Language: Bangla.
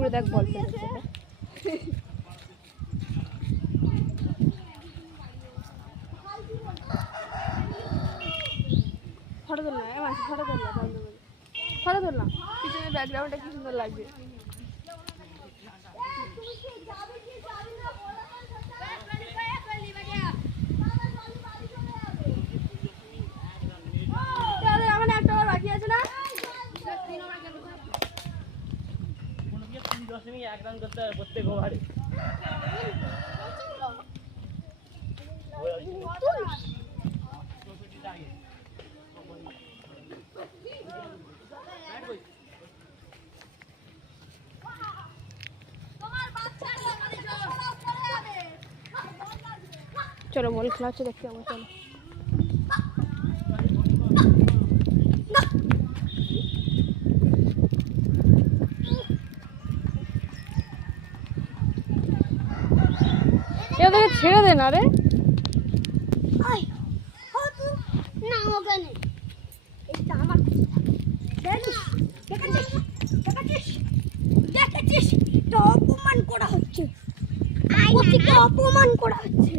পুকুরে দেখ বল ফেলছে। ফটো তোল না, মাসি ফটো তোল না, বন্ধ করে ফটো তোল না। পিছনে ব্যাকগ্রাউন্ডটা কি সুন্দর লাগবে। আমার একটা বাকি আছে না, 10 রান করতে হবে প্রত্যেক ওভারে। চলো বল খেলা হচ্ছে দেখতে যাবো, চলো। এদেরকে ছেড়ে দে না রে। অপমান করা হচ্ছে, অপমান করা হচ্ছে।